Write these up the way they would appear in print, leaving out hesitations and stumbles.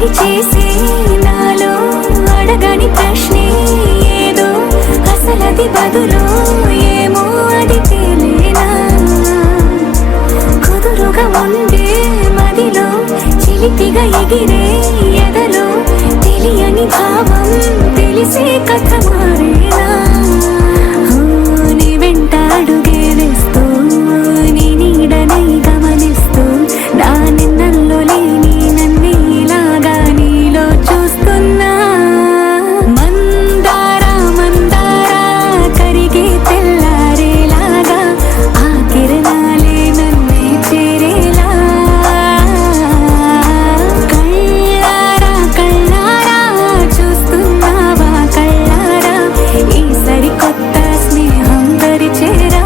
వేడి చేసే నాలో అడగని ప్రశ్నే ఏదో అసలది బదులు ఏమో అది తేలేనా కుదురుగా ఉండే మదిలో చిలిపిగా ఎగిరే ఎదలో తెలియని భావం తెలిసే కథ మారేనా నీ వెంట అడుగే వేస్తూ నీ నీడనై గమనిస్తూ నా నిన్నల్లో లేని నన్నే ఇలాగా నీలో చూస్తున్నా మందారా మందారా కరిగే తెల్లారేలాగా ఆ కిరణాలే నన్నే చేరేలా కళ్ళారా కళ్ళారా చూస్తున్నావా కళ్ళారా ఈ సరికొత్త స్నేహం దరిచేరా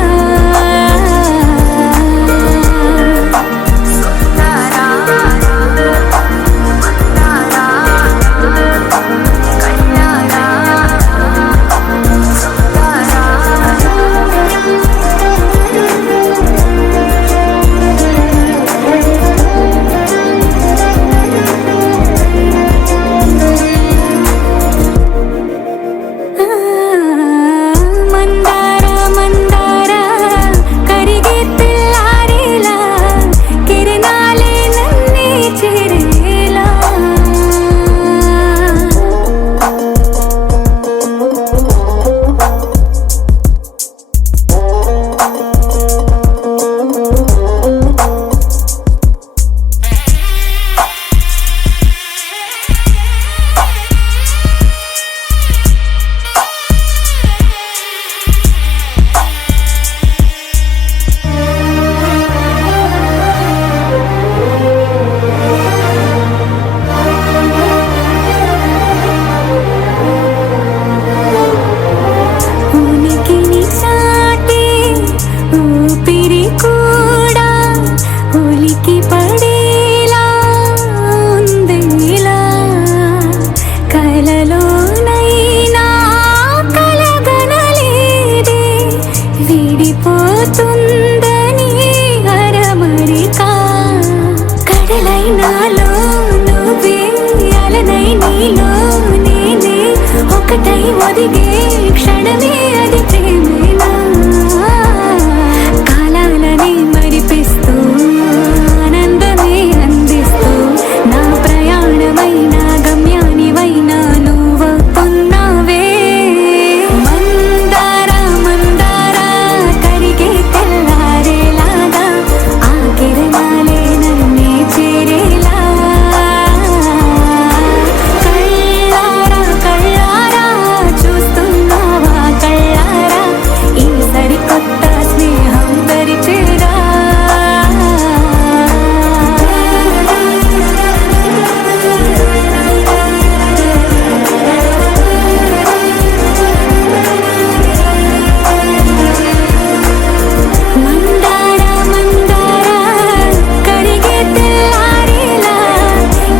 మందారా మందారా కరిగే తెల్లారేలా కిరణాలే నన్నే చేరేలా ఉనికిని చాటే ఊపిరి కూడా ఉలికి పడేలా ఉందేలా కలలోనైనా కలగనలేదే విడిపోతుందని అరమరిక కడలై నాలో నువ్వే అలనై నీలో నేనే ఒకటై ఒదిగే క్షణమే అది ప్రేమేనా కాలాలని మరిపిస్తూ ఆనందమే అందిస్తూ నా ప్రయాణమైన గమ్యానివైనా నువ్వవుతున్నావే మందారా మందారా కరిగే తెల్లారేలాగా ఆ కిరణాలే నన్నే చేరేలా కళ్ళారా కళ్ళారా చూస్తున్నావా కళ్ళారా ఈ సరికొత్త స్నేహం దరిచేరా మందారా మందారా కరిగే తెల్లారేలా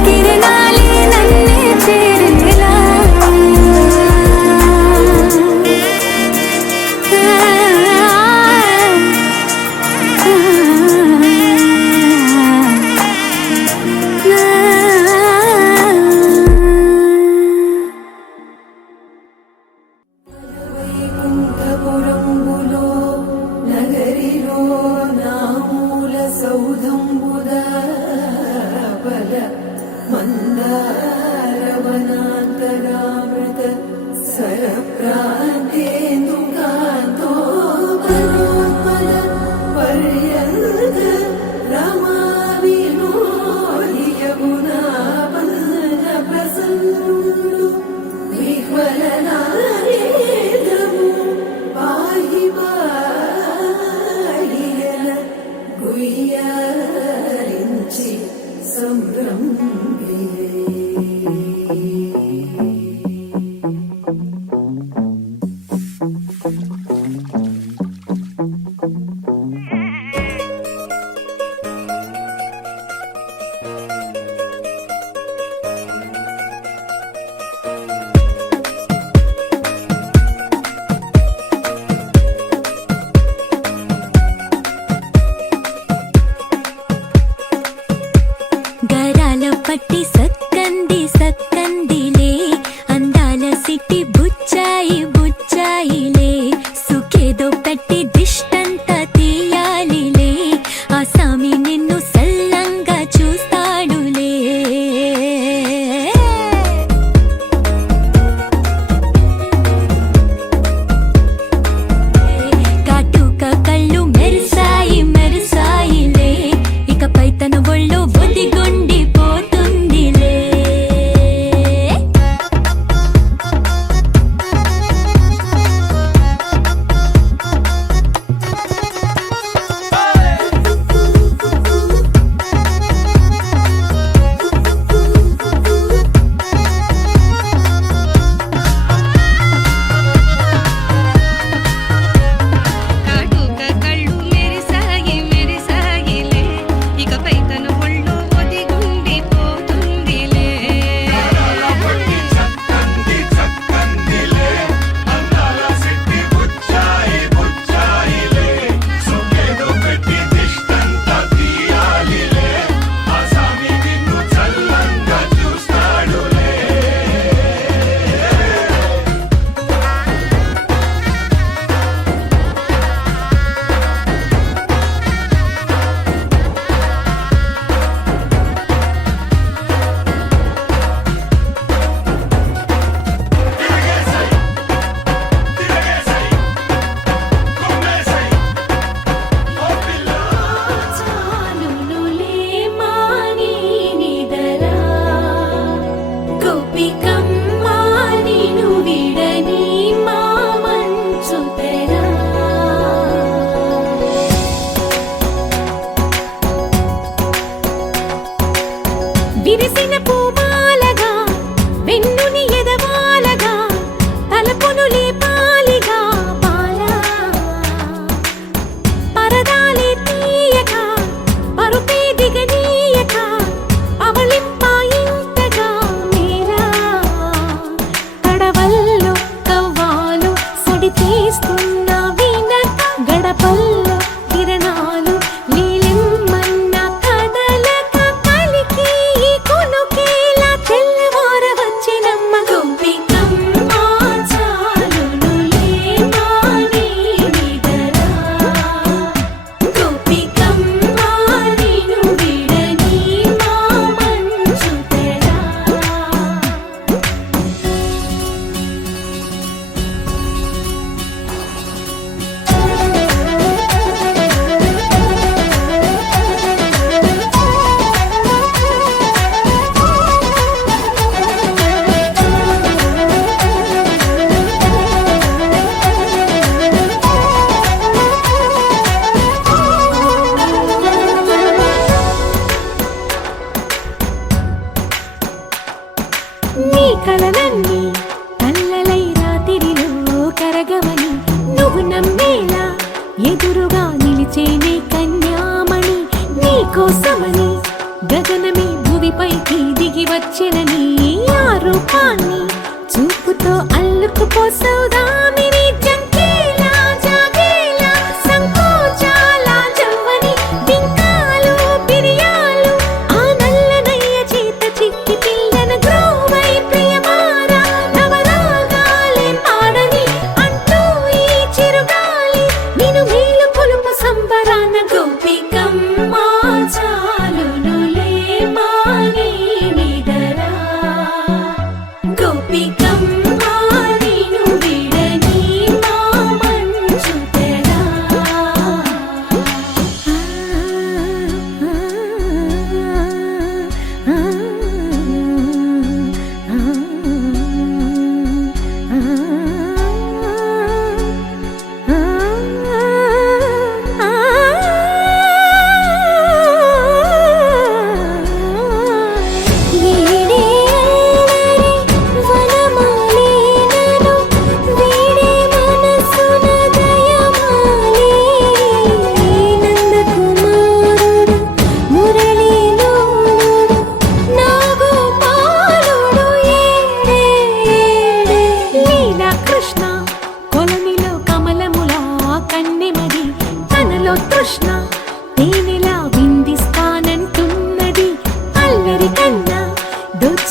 కిరణాలే నన్నే చేరేలా వైకుంఠపురంబులో నగరిలో నామూల సౌధంబుదాపల మందారవనాంతరామృత సరప్రాంతేందుకాంతో పరోపల పర్యంత రమా వినోదియమునా పల్ల ప్రసన్నుడు విహ్వలనారేదము పాహి పాహియల గుయ్యారించి సంభ్రమే సక్కంది సక్కందిలే అందాల సిట్టి బుచ్చాయి బుచ్చాయిలే సుఖేదో పెట్టి దిష్టంతా తీయాలిలే ఆ సామి నిన్ను సల్లంగా చూస్తాడులే కాటుక కళ్ళు మెరిసాయి మెరిసాయిలే ఇకపై తన ఒళ్ళు బొదిగుండిపోతుందిలే కాటుక కళ్ళు మెరిసాయి మెరిసాయిలే ఇకపై తన ఒళ్ళు ఒదిగుండిపోతుందిలే చక్కంది చక్కందిలే అందాల సిట్టి బుచ్చాయి బుచ్చాయిలే సుఖేదో పెట్టి దిష్టంతా తీయాలిలే ఆ సామి నిన్ను చల్లంగా చూస్తాడులే తిరగేసై తిరగేసై కొమ్మేసై ఓ పిల్ల చాలునులే మాని నిదరా గోపికమ్మ నిను విడని మా మంచు తెరా విరిసిన పూమాలగా వెన్నుని ఎదవాలగా తలపును లేపాలిగా బాలా పరదాలే తీయక పరుపే దిగనీయక అవళింపాయింతగా మీరా కడవల్లో కవ్వాలు సడి తీస్తున్న వీణత గడపల్లో కిరణాలు నీలిమ్మన్న కదలక కలికి ఈ కొనుకేలా తెల్లవార వచ్చినమ్మ గోపికమ్మ చాలునులే మాని నిదరా గోపికమ్మ నిను విడని మా మంచు తెరా నీ కలలన్నీ కల్లలై రాత్రిలో కరగవని నువ్వు నమ్మేలా ఎదురుగా నిలిచేనే కన్యామణి నీ కోసమని గగనమే భువిపైకి దిగి వచ్చినని ఆ రూపాన్ని చూపుతో అల్లుకుపోసౌదామిని జంకేలా జాగేలా సంకోచాల జవ్వని బింకాలు బిరియాలు ఆ నల్లనయ్య చేత చిక్కి పిల్లన గ్రోవై ప్రియమారా నవరాగాలే పాడని అంటూ ఈ చిరుగాలి నిను మేలు కొలుపు సంబరాన గోపికమ్మ చాలునులే మాని నిదరా గోపికమ్మ నిను విడ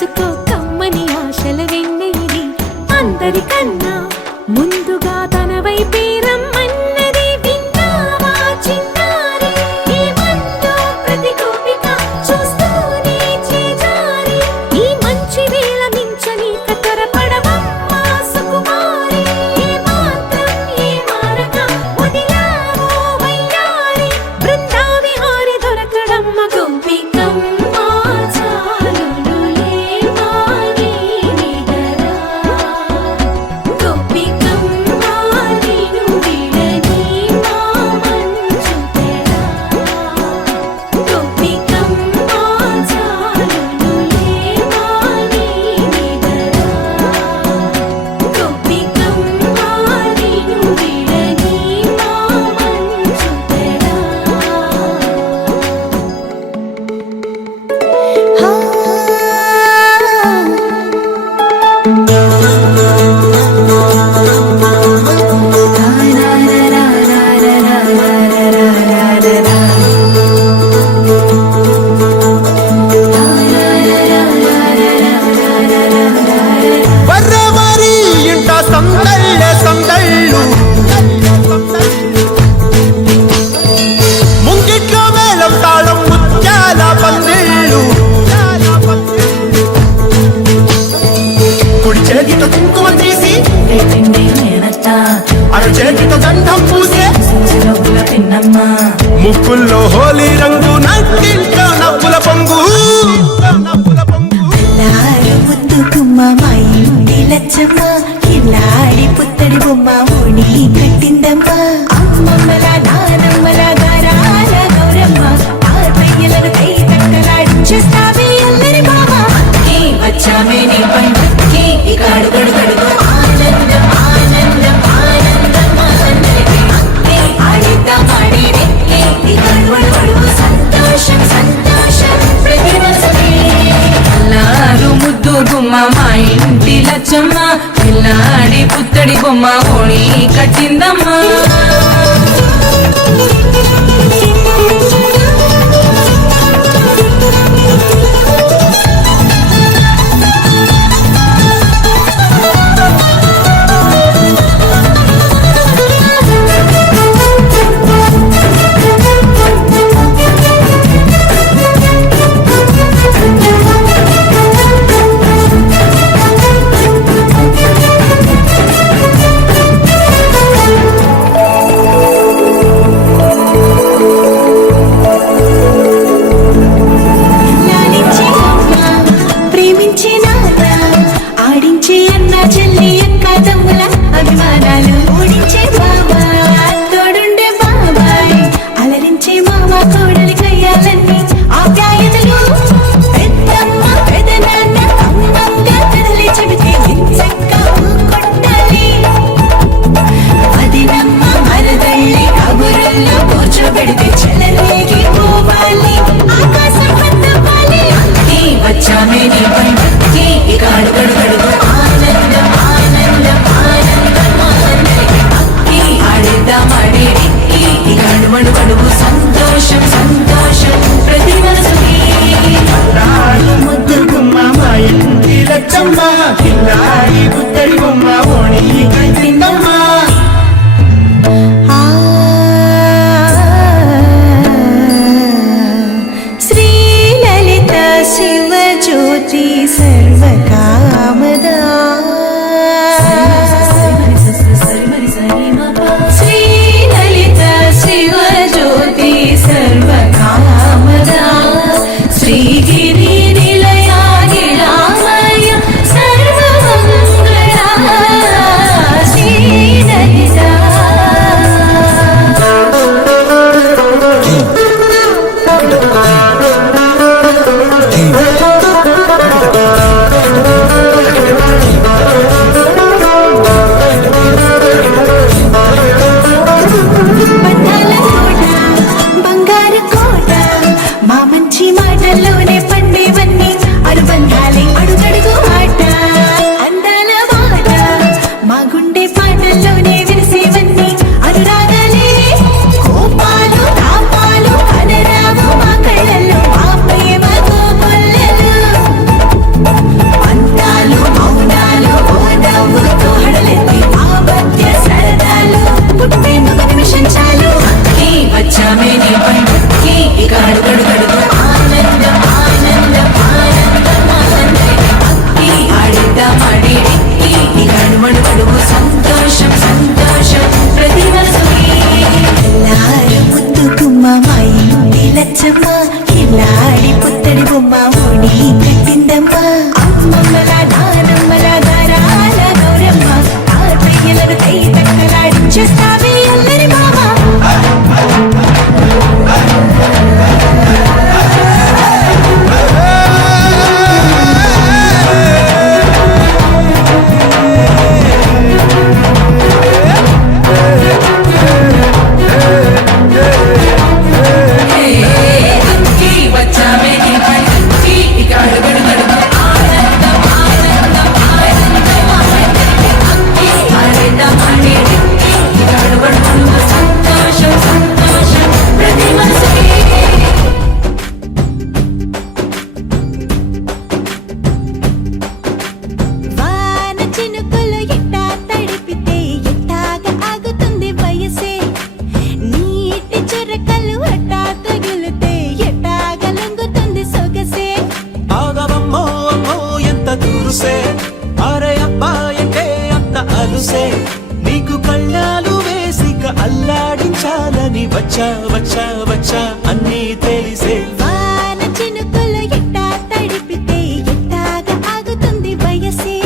తెలుసుకో కమ్మని ఆశల వెన్నెయిది అందరికన్నా ముందుగా తన వైపే రమ్మన్నది విన్నావా చిన్నారి ఏమందో ప్రతి గోపిక చూస్తూనే చేజారి ఈ మంచి వేళ మించని కతరపడవమ్మా సుకుమారి ఏ మాత్రం ఏ మారక వదిలావో వయ్యారి బృందావిహారి దొరకడమ్మ గోపికమ్మ చాలునులే మాని నిగరా గోపికమ్మ నిను విడని మా మంచు తెరా గోపికమ్మ చాలునులే మాని నిగరా గోపికమ్మ నిను విడని మా మంచు తెరా వరవరి ఇంట సందళ్ళే సందళ్ళు ముంగిట్లో మేళం తాళం ముత్యాల పందిళ్ళు కుడి చేతితో కుంకుమ తీసి అర చేతితో గంధం పూసే ముక్కుల్లో హోలీ రంగు నట్టింట్లో నవ్వుల పొంగు ముద్దు గుమ్మ మా ఇంటి లచ్చమ్మ కిల్లాడి పుత్తడి బొమ్మ ఓణి కట్టిందమ్మ అమ్మమ్మల నానమ్మల గారాల గౌరమ్మ తాతయ్యలను కై తక్కలాడించేస్తావే అల్లరి బావ వచ్చామే నీ పండుగకి ఇక అడుగడుగడుగు ఆనందం ఆనందం ఆనందం అందరికీ ఆడిద్దాం ఆడేది ఇక అడుగడుగడుగు సంతోషం సంతోషం ప్రతి మనసుకి అల్లారు ముద్దు గుమ్మ మా ఇంటి లచ్చమ్మ పిల్లాడి పుత్తడి బొమ్మ ఓణి కట్టిందమ్మా లాలించే అమ్మ ప్రేమించే నాన్న ఆడించే అన్న చెల్లి అక్క తమ్ముల అభిమానాలు ఓడించే బాబా తోడుండే బాబాయ్ అలరించే మామ కోడలి కయ్యాలన్నీ ఆప్యాయతలు పెద్దమ్మ పెదనాన్న అమ్మంగా కదలి చెబితే ఎంచక్కా కొట్టాలి అదినమ్మ మరదళ్ళి కబురుల్లో కూర్చోబెడితే చెలరేగి పోవాలి ఆకాశం పెద్దవాలి వచ్చామే నీ పండుగకి ఇక అడుగడుగడుగు ఆనందం ఆనందం ఆనందం అందరికీ అక్కి ఆడిద్దాం ఆడేది ఇక అడుగడుగడుగు సంతోషం సంతోషం ప్రతి మనసుకి ముద్దు గుమ్మ మా ఇంటి లచ్చమ్మ కిల్లాడి పుత్తడి బొమ్మ ఓణి కట్టిందమ్మ శ్రీ లలిత శివ జ్యోతి సర్వకామదా శ్రీ లలిత శివ జ్యోతి సర్వకామదా శ్రీగిరి నిలయాగిరామయ సర్వమంగళ దురుసే అరే అబ్బాయంటే అంత అలుసే నీకు కళ్ళాలు వేసిక అల్లాడించాలని వచ్చా వచ్చా వచ్చా అన్నీ తెలిసే వాన చినుకులు ఎట్టా తడిపితే ఎట్టాగా ఆగుతుంది వయసే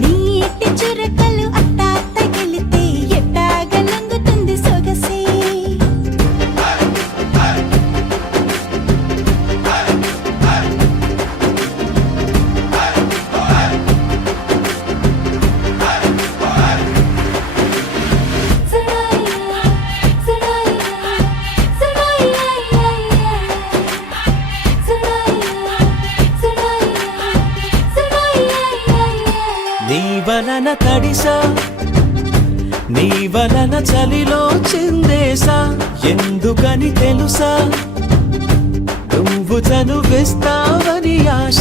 నీటి చురకలు అట్టా తగిలితే ఎట్టాగా లొంగుతుంది సొగసే నీ వలన తడిసా నీ వలన చలిలో చిందేసా ఎందుకని తెలుసా నువ్వు చనువిస్తావని ఆశ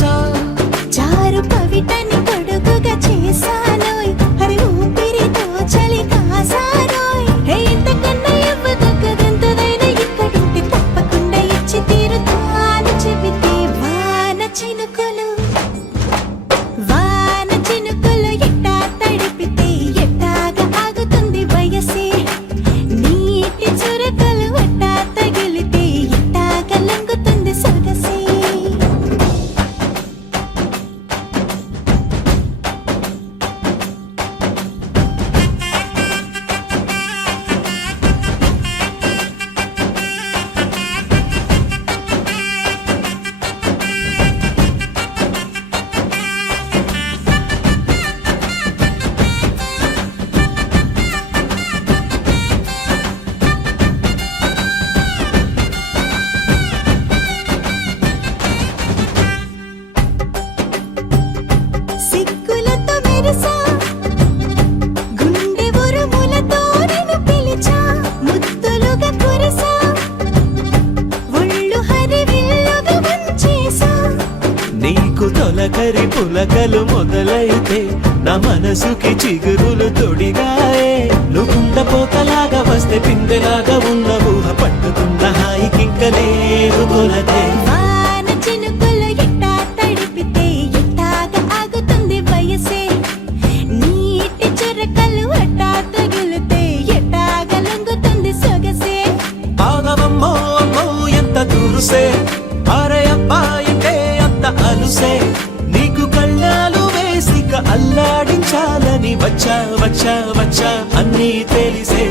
చారు పవిటని పొడుగుగా చేశానోయ్ హరి ఊపిరితో చలి కాసానోయ్ హే ఇంతకన్నా ఇవ్వదగ్గదెంతదైనా ఇక్కడుంటే తప్పకుండా ఇచ్చి తీరుతాను చెబితే వాన చినుకులు ఎట్టా తడిపితే ఎట్టాగా ఆగుతుంది వయసే నీటి చురకలు అట్టా తగిలితే ఎట్టాగా లొంగుతుంది సొగసే సిగ్గులతో మెరిసా గుండె ఉరుములతో నిన్ను పిలిచా ముద్దులుగా కురిసా ఒళ్ళు హరివిల్లుగా వంచేసా నీకు తొలకరి పులకలు మొదలైతే నా మనసుకి చిగురులు తొడిగాయే నువ్వుండ పోతలాగా వస్తే పిందెలాగా ఉన్న ఊహ పట్టుకున్న హాయికింక లేదు కొలతే వాన చినుకులు ఎట్టా తడిపితే ఎట్టాగా ఆగుతుంది వయసే నీటి చురకలు అట్టా తగిలితే ఎట్టాగా లొంగుతుంది సొగసే ఆగవమ్మో అమ్మో ఎంత దురుసే అరే అబ్బాయంటే అంత అలుసే నీకు కళ్ళాలు వేసిక అల్లాడించాలని వచ్చా వచ్చా వచ్చా అన్నీ తెలిసే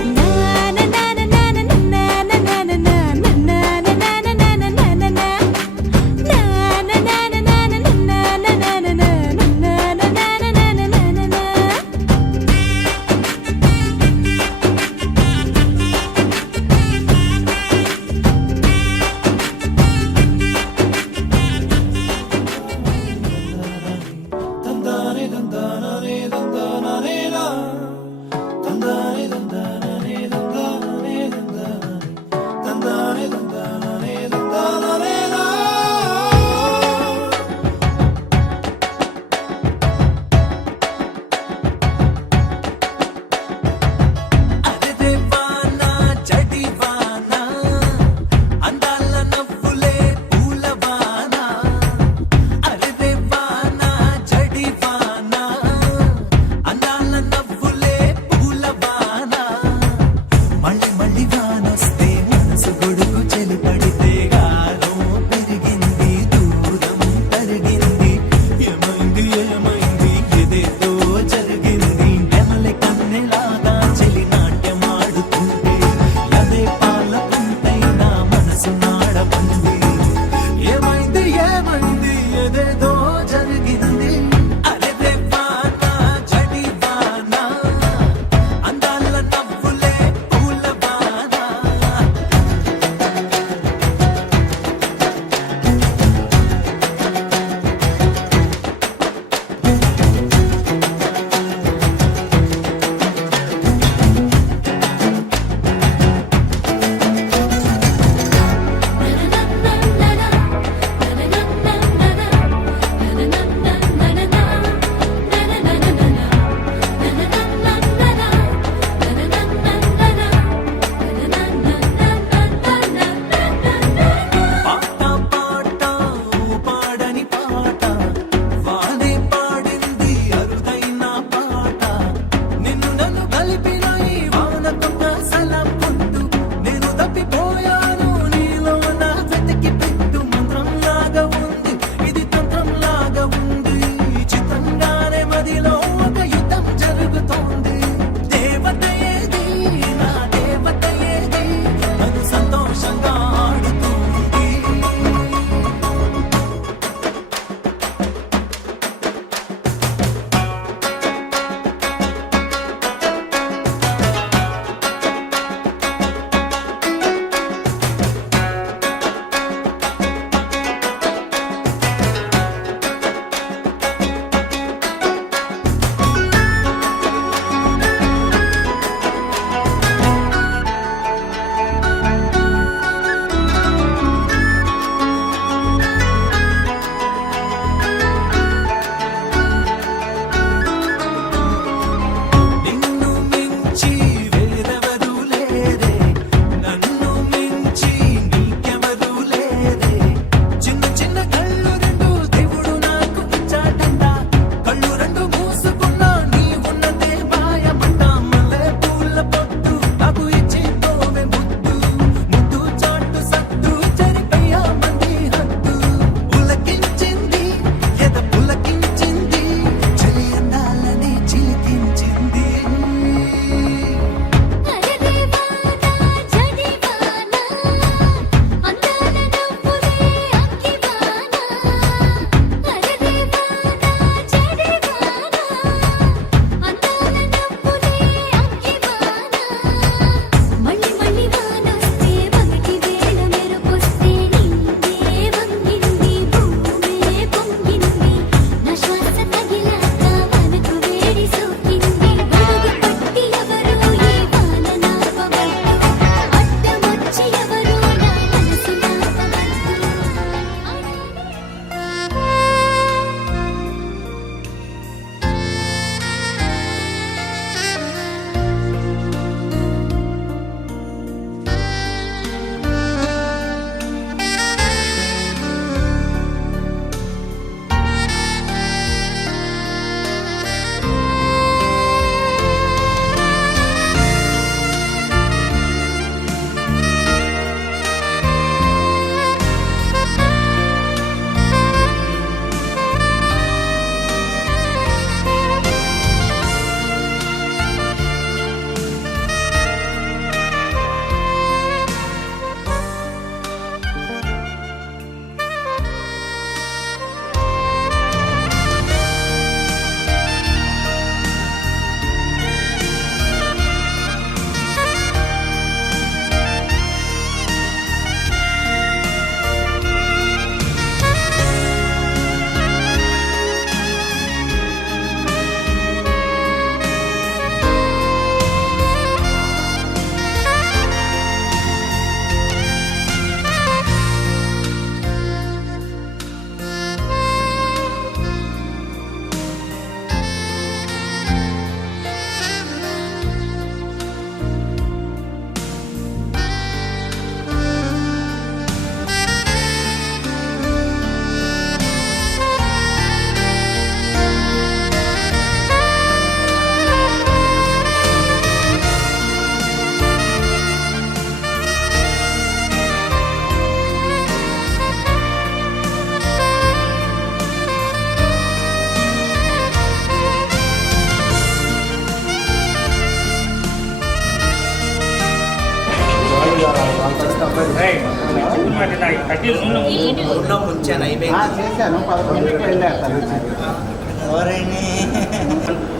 ముంచాను అయిపోయింది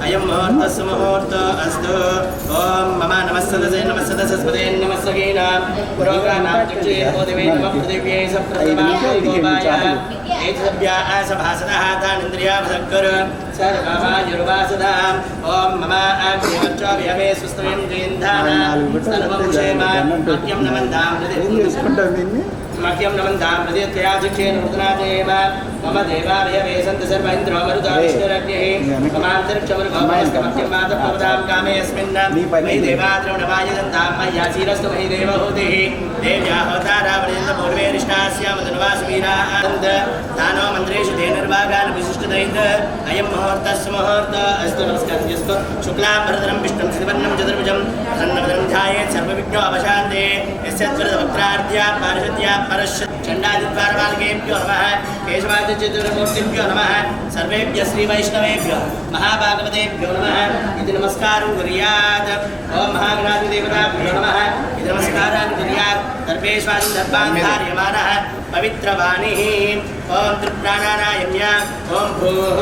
అయం ముహూర్తస్ ముహూర్త అస్తు ఓం మమ నమస్తదే నమస్తదే నమస్తగేన పురోగానాక్షే ఓదేవే నమః పృథివ్యై సప్రతిమాయ గోపాయ ఏతద్భ్యా సభాసదః తానింద్రియాభసక్కర సర్వమాయుర్వాసదా ఓం మమ అగ్నివర్చోభిహవే సుస్తవేంద్రేంధాన సర్వం క్షేమ మహ్యం నమందాం మహ్యం నమందాం ప్రతిత్యాజిక్షేణ మృతనాదేవ మమ దేవాలయవే సంత సర్వ ఇంద్రో మరుతా విష్ణురగ్నిః మమాంతరిక్షమరుభవస్తమఖ్యం మాతపవదాం కామే అస్మిన్ మయి దేవాద్రవణమాయదంతాం మయ్యాసీరస్తు మయి దేవహూతిః దేవ్యాహోతారావణేంద్ర పూర్వేరిష్టాస్యామధనువాసువీరానంద దానో మంత్రేషు తే నిర్వాగాన్ విశిష్టదైత అయం ముహూర్తస్ ముహూర్త అస్తు నమస్కారం చేసుకో శుక్లాంబరధరం విష్ణుం శివర్ణం చతుర్భుజం ప్రసన్నవదనం ధ్యాయేత్ సర్వవిఘ్నో అవశాంతే యస్యద్వరదవక్త్రాద్యా పారిషద్యా పరశ్చ చండాదిద్వారమార్గేభ్యో నమః కేశవాదిచతుర్మూర్తిభ్యో నమః సర్వేభ్యः శ్రీవైష్ణవేభ్యో మహాభాగవతేభ్యో నమః ఇది నమస్కారం కుర్యాత్ ఓం మహాగణాధిదేవతాభ్యో నమః ఇది నమస్కారాన్ని కుర్యాత్ సర్వేష్వాది దర్భాన్ ధార్యమానः పవిత్రవాణిః ఓం త్రిప్రాణానాయమ్య ఓం భూః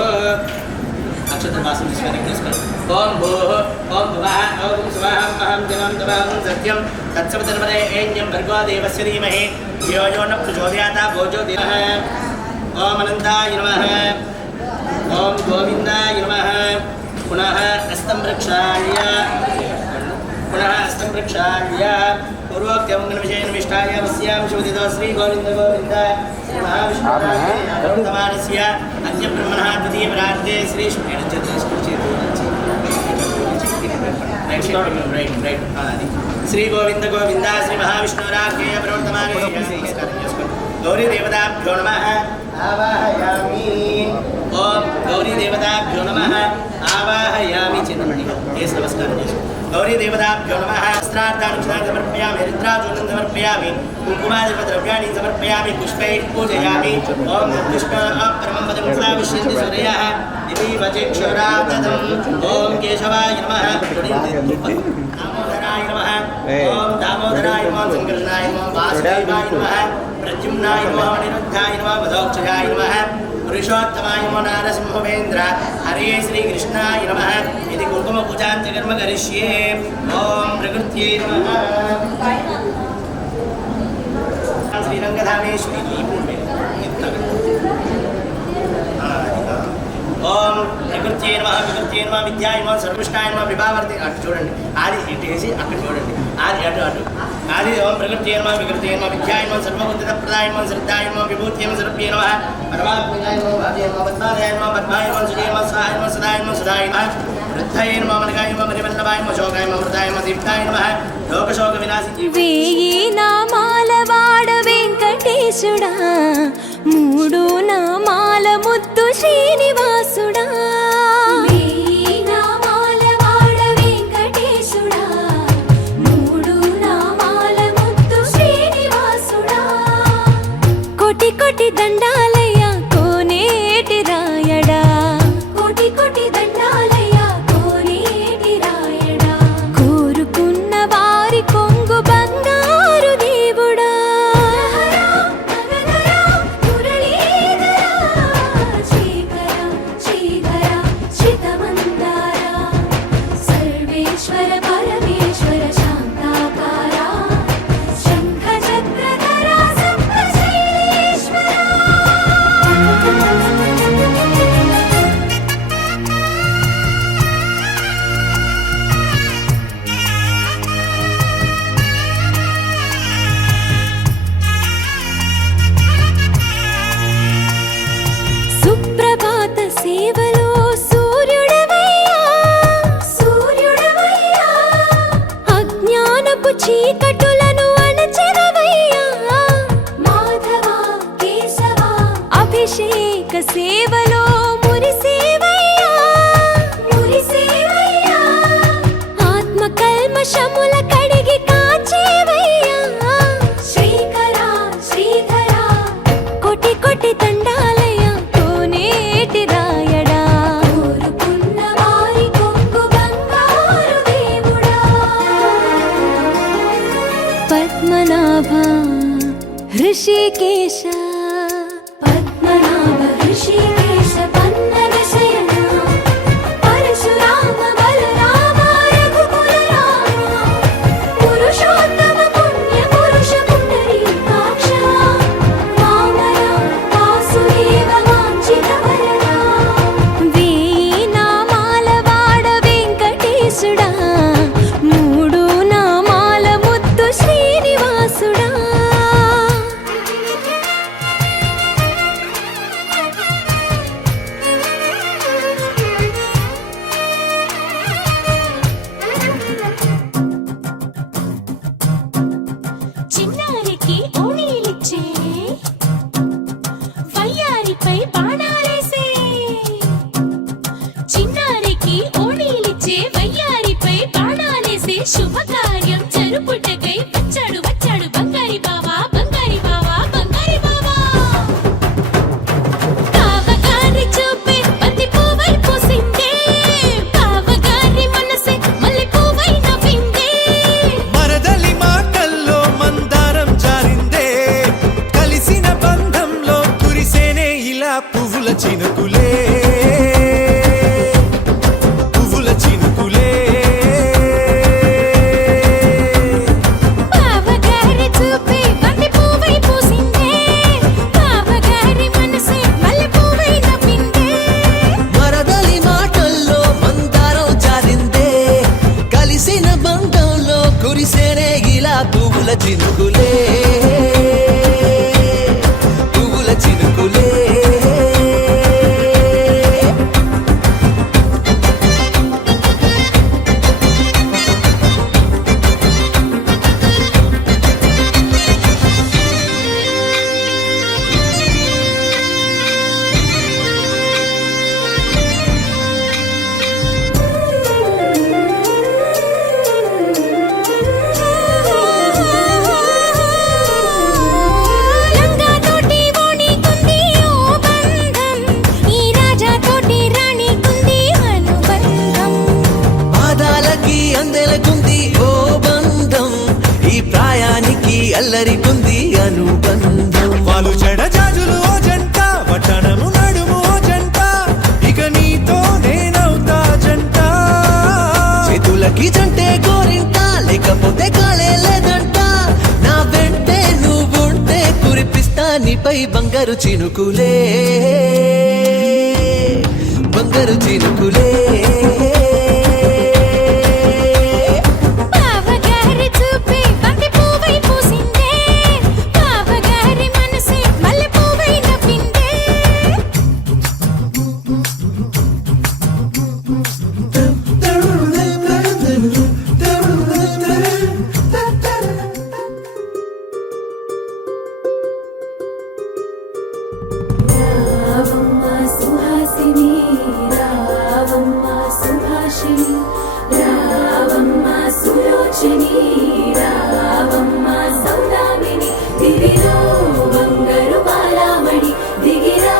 అక్షతవాసం విశ్వనిగ్రస్కర్ ఓం భూః ఓం భువః ఓం స్వః అహం దేవం తవం సత్యం తత్సవితుర్వరే ఏన్యం భర్గో దేవస్య ధీమహి ధియో యో న ప్రచోదయాత్ భోజో దేవః ఓం అనంతాయ నమః ఓం గోవిందాయ నమః పునః హస్తం ప్రక్షాళ్య పూర్వోక్తం విషయం విష్టాయ వస్యాం శోధితో శ్రీ గోవింద గోవింద శ్రీ మహావిష్ణుమానస్య అద్య బ్రహ్మణ ద్వితీయ ప్రార్థే శ్రీ శ్రీ గోవింద గోవింద శ్రీ మహావిష్ణురాజ్ఞేయ ప్రవర్తమానే గౌరీ దేవతాభ్యో నమః ఆవాహయామి ఓం గౌరీ దేవతాభ్యో నమః ఆవాహయామి చిన్నమణి దేశ నమస్కారం చేసుకో గౌరీ దేవతాభ్యో నమః వస్త్రార్థాన్ని సమర్పయామి హరిద్రాచూర్ణం సమర్పయామి కుంకుమాదిపద్రవ్యాణి సమర్పయామి పుష్పైః పూజయామి ఓం పుష్ప పరమం పదం శ్రావిష్యంతి సూర్యః దివి వచిక్షురాదదం ఓం కేశవాయ నమః దామోదరాయ నమః ఓం దామోదరాయ నమః సంకర్షణాయ నమః వాసుదేవాయ నమః ప్రద్యుమ్నాయ నమః అనిరుద్ధాయ నమః వదోక్షజాయ నమః పురుషోత్తమాయ నమో నారసింహవేంద్ర హరే శ్రీకృష్ణాయ నమః ఇది కుంకుమ పూజాంచ కర్మ కరిష్యే ఓం ప్రకృత్యై నమః శ్రీరంగధామేశ్వరి ఓం ప్రకృత్యై నమః విద్యాయ నమః సర్వృష్టాయ నమః విభావర్తి అటు చూడండి ఆది ఇటు వేసి అక్కడ చూడండి ఆది అటు ఆది ఓం ప్రకృత్యై నమః విద్యాయ నమః సర్వబుద్ధిప్రదాయ నమః శ్రద్ధాయ నమః విభూత్యై నమః సర్వే నమః పరమాత్మయాయ నమః భావ్యాయ నమః పద్మాయ నమః పద్మాయ నమః సుజాయ నమః సహాయ నమః సదాయ నమః సుధాయ నమః వృద్ధాయ నమః మనకాయ నమః మరివల్లభాయ నమః శోకాయ నమః వృద్ధాయ నమః దీప్తాయ నమః లోకశోక వినాశి వేయి నామాల వాడ వెంకటేశుడా మూడు నామాల ముద్దు శ్రీనివాసుడా వేయి నామాల వాడ వెంకటేశుడా మూడు నామాల ముద్దు శ్రీనివాసుడా కోటి కోటి దండాలయ్య కోనేటి రాయడా కోటి కోటి దండాలయ్య కోనేటి రాయడా కోరుకున్న వారి కొంగు బంగారు దేవుడా సర్వేశ్వర పరమేశ్వర శాంతాకారా శంఖ చక్రధరా సప్తశైలేశ్వరా సుప్రభాత సేవలో సూర్యుడవయ్యా అజ్ఞానపు చీకటులను అణచెదవయ్యా మాధవ కేశవ అభిషేక సేవలో మురిసేవయ్యా ఆత్మ కల్మషముల కడిగి కాచేవయ్యా శ్రీధర కోటి కోటి దండాలయ కోనేటి రాయడా కోరుకున్న వారి కొంగు బంగారు దేవుడా ऋषिकेश पद्मनाभ ऋषिकेश पन्नग शयन परशुराम बलराम रघुकुल राम पुरुषोत्तम पुण्य पुरुष पुंडरीकाक्ष वामन वासुदेव वाञ्छित वरदा వీణామాల వాడ వెంకటేశుడా మూడు నామాల ముద్దు శ్రీనివాసుడా చిన్నారికి ఓణీలిచ్చే వయ్యారిపై బాణాలేసే చిన్నారికి ఓణీలిచ్చే వయ్యారిపై బాణాలేసే శుభకార్యం జరుపుటకై వచ్చాడు వచ్చాడు బంగారి బావా బంగారి బావా బంగారి బావా కావగారి చూపే బంతి పువ్వై పూసిందే కావగారి మనసే మల్లె పువ్వై నవ్విందే మరదలి మాటల్లో మందారం జారిందే కలిసిన బంధంలో కురిసేనే ఇలా పువ్వుల చినుకులే పువ్వుల చినుకులే కావగారి చూపే బంతి పువ్వై పూసిందే కావగారి మనసే మల్లె పువ్వై నవ్విందే మరదలి మాటల్లో మందారం జారిందే కలిసిన బంధంలో కురిసేనే ఇలా పువ్వుల చినుకులే పువ్వుల చినుకులే లంగా తోటి ఓణీకుంది ఓ బంధం ఈ రాజా తోటి రాణికుంది అనుబంధం పాదాలకి అందెలకుంది ఓ బంధం ఈ ప్రాయానికి అల్లరికుంది అనుబంధం వాళ్ళు చెడజాజులు ఓ జంట వటనము నడుము ఓ జంట ఇక నీతో నేనవుతా జంట చేతులకి జంటే గోరింట లేకపోతే కాలే లేదంట నా వెంటే నువ్వుంటే కురిపిస్తా నీపై బంగారు చినుకులే బంగారు చినుకులే కావగారి చూపే బంతి పువ్వై పూసిందే కావగారి మనసే మల్లె పువ్వై నవ్విందే రావమ్మ సుహాసిని రావమ్మ సుభాషిణి రావమ్మ సులోచని రావమ్మ సౌదామిని దిగిరా బంగారు బాలామణి దిగిరా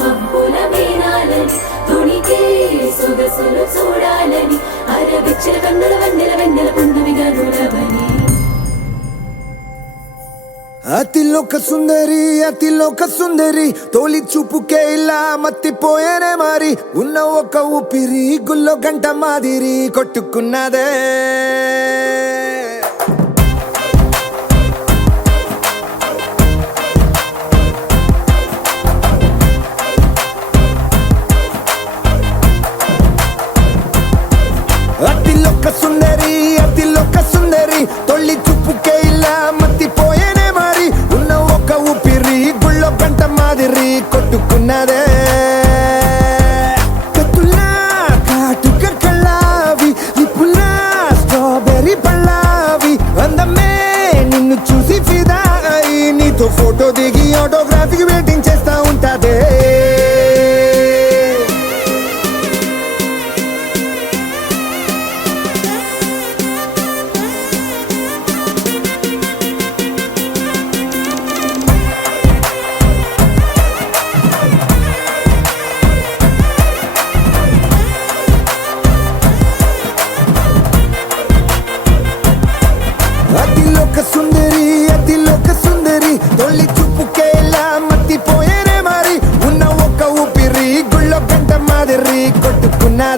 మబ్బుల మేనాలని తొణికే సొగసులు చూడాలని అరవిచ్చల కన్నుల వెన్నెల వెన్నెల పున్నమిగా నులవని అతిలోక సుందరి తోలి చూపుకే ఇలా మత్తిపోయేనే మారి ఉన్న ఒక ఊపిరి గుల్లో గంట మాదిరి కొట్టుకున్నదే అతిలోక సుందరి తొలి చూపుకే ఇలా మత్తిపోయేనే మారి ఉన్న ఒక ఊపిరి గుళ్ళో గంట మాదిరి కొట్టుకున్నదే కత్తులా కాటుక కళ్ళావి నిప్పులా స్ట్రాబెర్రీ పళ్ళ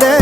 కొట్టుకున్నదే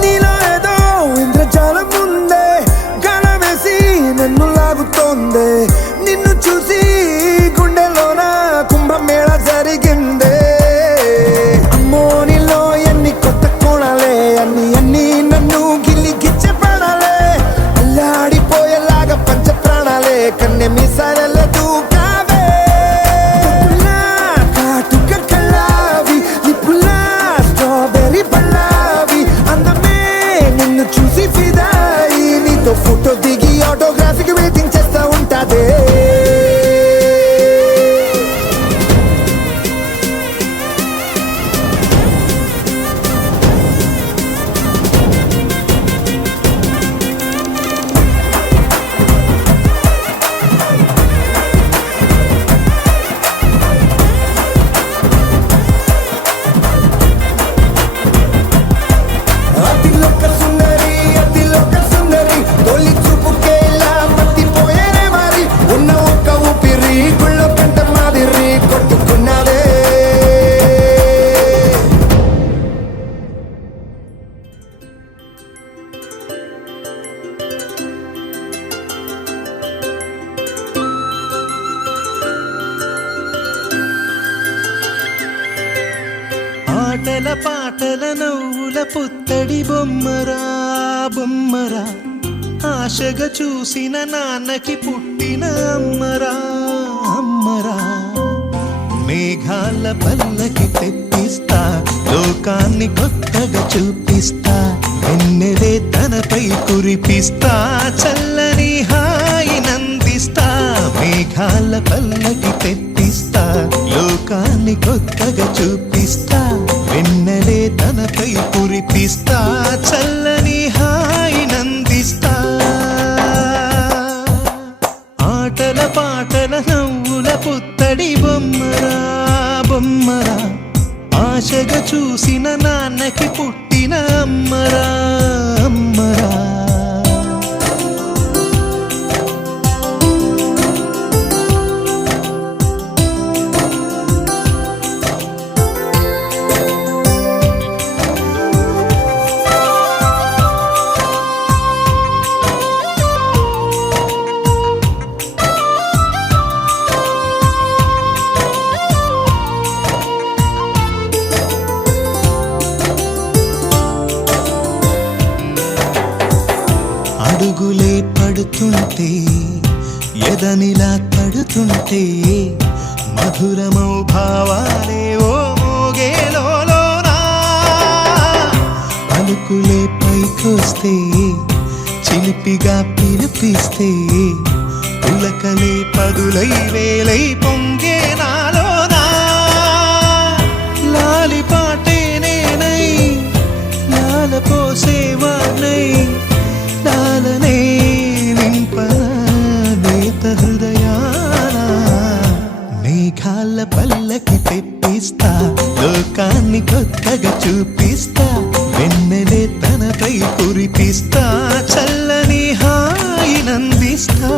నీలో ఏదో ఇంద్రజాలం ఉందే గణమేసి నన్ను లాగుతోందే నిన్ను చూసి గుండెలోన కుంభమేళ జరిగిందే అమ్మో నీలో ఎన్ని కొత్త కోణాలే అన్ని నన్ను గిల్లి గిచ్చే ప్రాణాలే అల్లాడిపోయేలాగా పంచ ప్రాణాలే కన్నె మీసాల దూకావే కాటుక కళ్ళావి నిప్పులా స్ట్రాబెర్రీ పళ్ళావి అందమే నిన్ను చూసి ఫిదాయి నీతో ఫోటో దిగి ఆటోగ్రాఫీకి వెయిటింగ్ చేస్తా ఉంటాదే అతిలోక సుందరి తొలి చూపుకేలా మత్తిపోయేనే మరి ఉన్న ఒక్క ఊపిరి గుళ్ళో కంట మాదిరి కొట్టుకున్నదే ఆటల పాటల నవ్వుల పుత్తడి బొమ్మరా బొమ్మరా ఆశగా చూసిన నాన్నకి పుట్టిన అమ్మరా అమ్మరా మేఘాల పల్లకి తెప్పిస్తా లోకాన్ని కొత్తగా చూపిస్తా వెన్నెలే తనపై కురిపిస్తా చల్లని హాయి నందిస్తా మేఘాల పల్లకి తెప్పిస్తా లోకాన్ని కొత్తగా చూపిస్తా వెన్నెలే తనపై కురిపిస్తా చల్లని హాయి నందిస్తా ఆటల పాటల నవ్వుల పుత్తడి బొమ్మరా బొమ్మరా ఆశగా చూసిన నాన్నకి పుట్టిన అమ్మరా అమ్మరా అడుగులే పడుతుంటే ఎదనిలా తడుతుంటే మధురమౌ భావాలే ఓ మోగేలోనా పలుకులే పైకొస్తే చిలిపిగా పిలిపిస్తే పులకలే పదులై వేలై పొంగే నాలోనా లాలి పాటే నేనై లాల పోసేవాణ్ణై లాలనే నింపనేత హృదయాన మేఘాల పల్లకి తెప్పిస్తా లోకాన్ని కొత్తగా చూపిస్తా వెన్నెలే తనపై కురిపిస్తా చల్లని హాయి నందిస్తా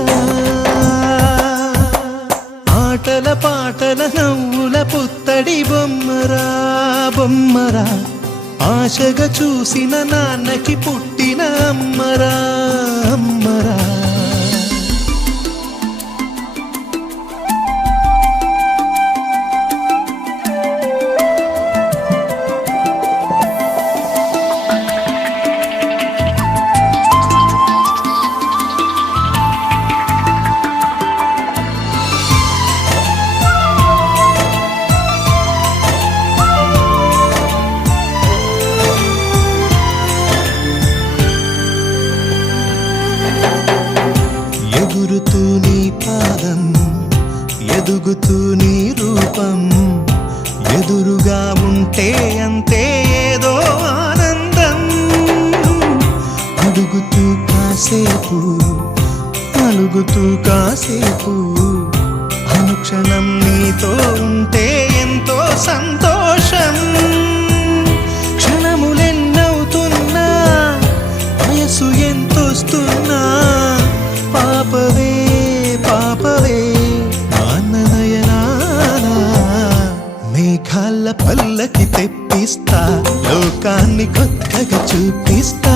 ఆటల పాటల నవ్వుల పుత్తడి బొమ్మరా బొమ్మరా ఆశగా చూసిన నాన్నకి పుట్టిన అమ్మరా అమ్మరా వైపు అలుగుతూ కాసేపు అనుక్షణం నీతో ఉంటే ఎంతో సంతోషం క్షణములెన్నవుతున్నా వయసు ఎంతొస్తున్నా పాపవే పాపవే నాన్ననయనానా మేఘాల పల్లకి తెప్పిస్తా లోకాన్ని కొత్తగా చూపిస్తా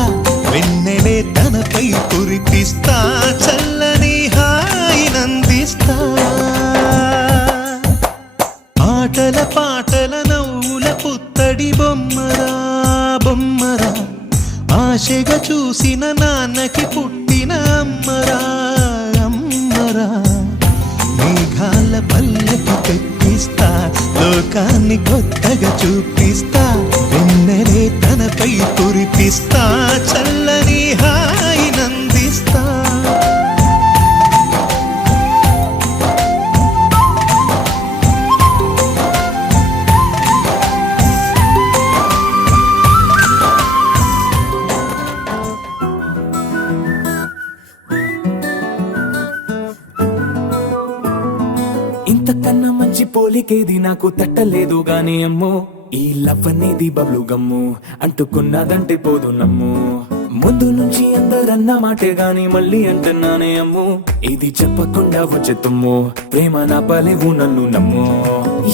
వెన్నెలే తనపై కురిపిస్తా చల్లని హాయినందిస్తా ఆటల పాటల నవ్వుల పుత్తడి బొమ్మరా బొమ్మరా ఆశగా చూసిన నాన్నకి పుట్టిన అమ్మరా అమ్మరా మేఘాల పల్లకి తెప్పిస్తా లోకాన్ని కొత్తగా చూపిస్తా వెన్నెలే తనపై కురిపిస్తా చల్లని హాయినందిస్తా ఇంతకన్నా మంచి పోలికేది నాకు తట్టలేదు గాని అమ్మో ఈ లవ్ అనేది బబ్లు గమ్ము అంటుకున్నదంటే పోదు నమ్ము ముందు నుంచి అందరన్న మాటే గాని మళ్ళీ అంటున్నానే అమ్ము ఇది చెప్పకుండా వచ్చే తుమ్ము ప్రేమ నా పలేవు నన్ను నమ్ము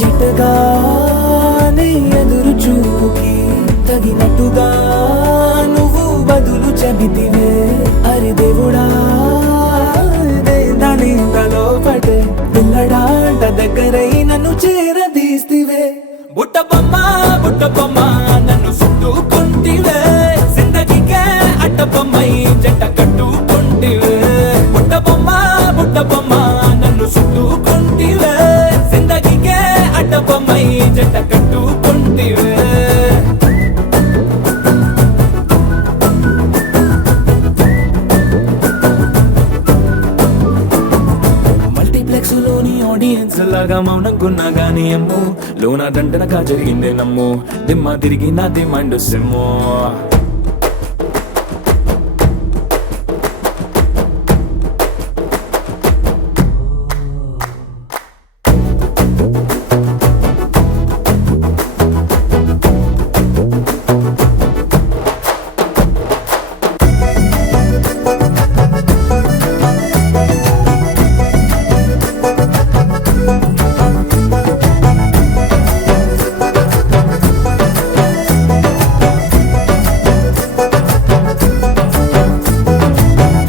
ఎటగానే ఎదురు చూకి తగినట్టుగా నువ్వు బదులు చెబితివే అరే దేవుడా దాని లోపటే పిల్లడాంట దగ్గరై నన్ను చేరదీస్తివే బుట్ట బొమ్మ నన్ను చుట్టుకుంటివే జిందగీకే అట్ట బొమ్మై జంట కట్టుకుంటివే బుట్ట బొమ్మ నన్ను చుట్టుకుంటివే జిందగీకే అట్ట బొమ్మై జంట కట్టుకుంటివే లోని ఆడియన్స్ లాగా మౌనంకున్నా గానీ అమ్ము లోన దండనగా జరిగిందే నమ్ము దిమ్మ తిరిగి నా దిమ్మండు సిమ్ము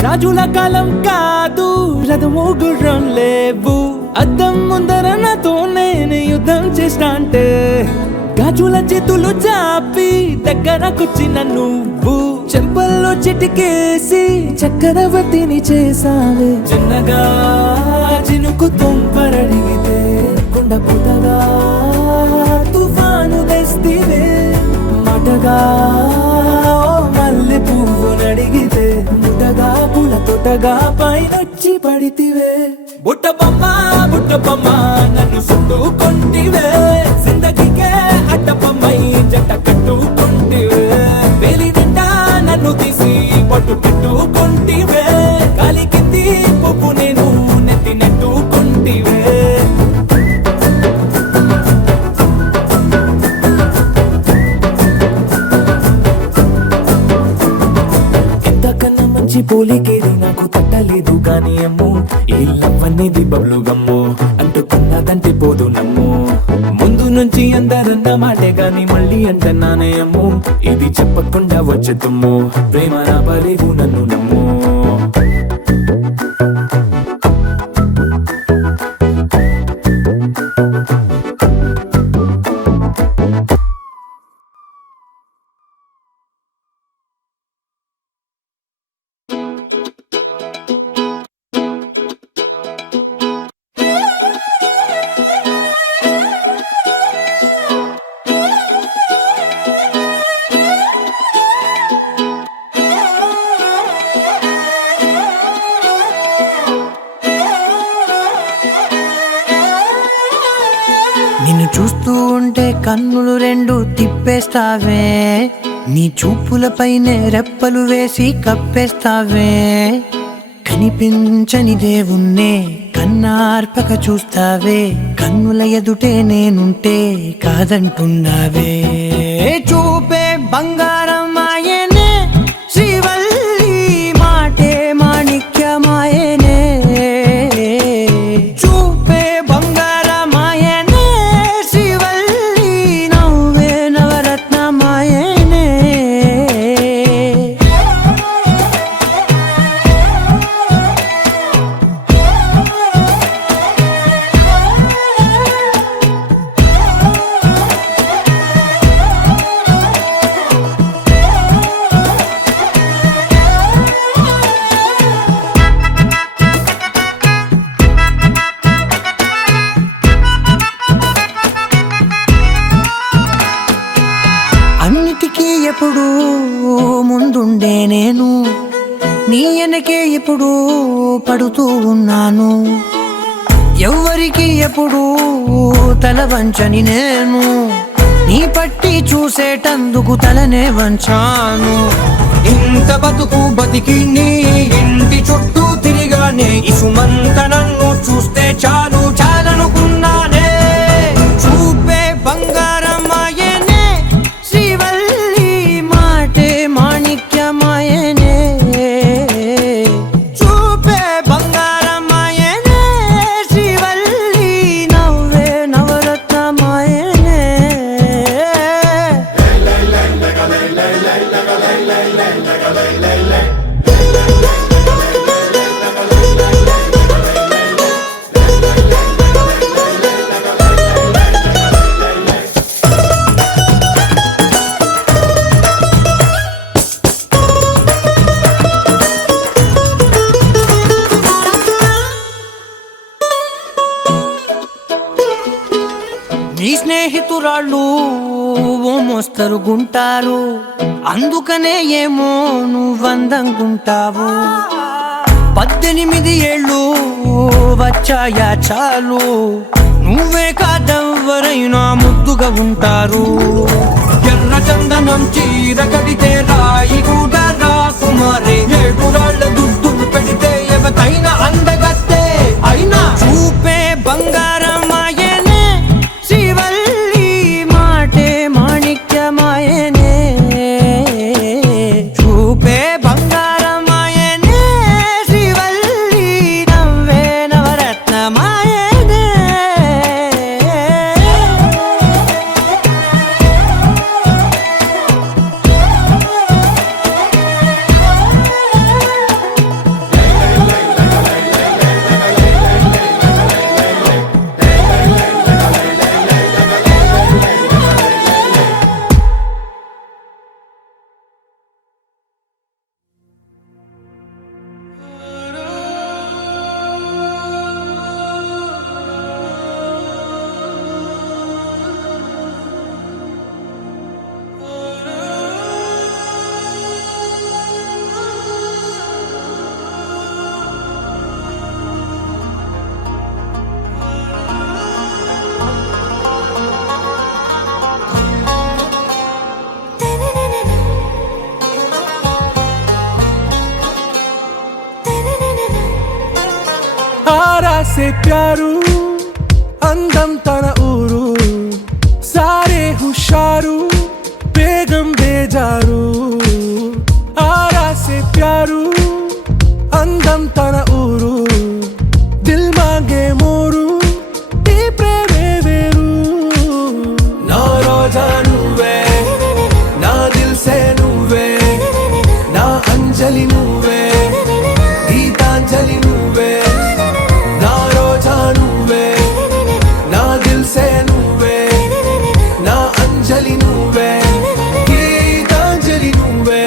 రాజుల కాలం కాదు రథము గుర్రం లేవు అద్దం ముందర నాతో నేను యుద్ధం చేస్తా అంటే గాజుల చేతులు చాపి దగ్గరకొచ్చిన నువ్వు చెంపల్లో చిటికేసి చక్రవర్తిని చేసావే చిన్నగా చినుకు తుంపరడిగితే కుండ పుటగా తుఫాను తెస్తివే మాటగా మల్లె పువ్వు నడిగితే ముటగా పుల తొటగా పైనొచ్చి పడితివే బుట్ట బొమ్మ నన్ను చుట్టుకుంటివే జిందగీకే అట్ట బొమ్మై జంట కట్టుకుంటివే వేలి నిండా నన్ను తీసి పట్టు పెట్టుకుంటివే కాలి కింది పువ్వు నేను నెత్తి నెట్టుకుంటివే పోలికేది నాకు తట్టలేదు కానీ అమ్ము ఈ లవ్ అనేది బబ్లు గమ్ము అంటుకున్నదంటే పోదు నమ్ము ముందు నుంచి అందరన్న మాటే గాని మళ్ళీ అంటున్నానే అమ్ము ఇది చెప్పకుండా వచ్చే తుమ్ము ప్రేమ నా పలేవు నన్ను నమ్ము నిన్ను చూస్తూ ఉంటే కన్నులు రెండు తిప్పేస్తావే నీ చూపులపైనే రెప్పలు వేసి కప్పేస్తావే కనిపించని దేవుణ్ణే కన్నార్పక చూస్తావే కన్నుల ఎదుటే నేనుంటే కాదంటున్నావే చూపే బంగారం ఆయనే శ్రీవల్లి మాటే మాణిక్యమాయనే చూపే బంగారమాయనే శ్రీవల్లి నవ్వే నవరత్నమాయనే అన్నిటికీ ఎప్పుడు ముందుండే నేను నీ వెనకే ఎప్పుడు పడుతూ ఉన్నాను ఎవ్వరికి ఎప్పుడు తల వంచని నేను నీ పట్టి చూసేటందుకు తలనే వంచాను ఇంత బతుకు బతికి నీ ఇంటి చుట్టూ తిరిగానే ఇసుమంత నన్ను చూస్తే చాలు చాలనుకున్నానే చూపే బంగారమాయనే శ్రీవల్లి మాటే మాణిక్యమాయనే చూపే బంగారమాయనే శ్రీవల్లి నవ్వే నవరత్నమాయనే నీ స్నేహితురాళ్ళు ఓ మోస్తరుగుంటారు అందుకనే ఏమో నువ్వందంగుంటావు 18 ఏళ్ళు వచ్చాయా చాలు నువ్వే కాదెవ్వరైనా ముద్దుగా ఉంటారు ఎర్ర చందనం చీర కడితే రాయి కూడా రాకుమారే 7 రాళ్ళ దుద్దులు పెడితే ఎవతైనా అందగత్తే అయినా చూపే బంగారమాయనే శ్రీవల్లి మాటే మాణిక్యమాయనే చూపే బంగారమాయనే శ్రీవల్లి నవ్వే నవరత్నమాయనే आरा से प्यारू అందం తన ఊరు సారే హుషారు బేగం బేజారు ఆరా సే ప్యారు అందం తన ఊరు దిల్ మాంగే మోరు ఈ ప్రేమే వేరు నా రోజా నువ్వే నా దిల్ సే నువ్వే నా అంజలి నువ్వే గీతాంజలి నువ్వే నా రోజా నువ్వే నా దిల్ సే నువ్వే నా అంజలి నువ్వే గీతాంజలి నువ్వే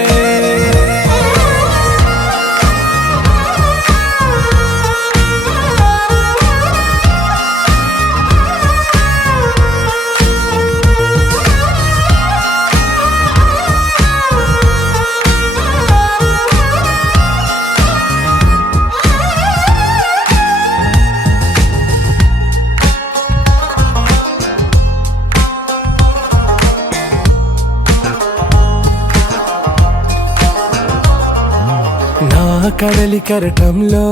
కడలి కెరటంలో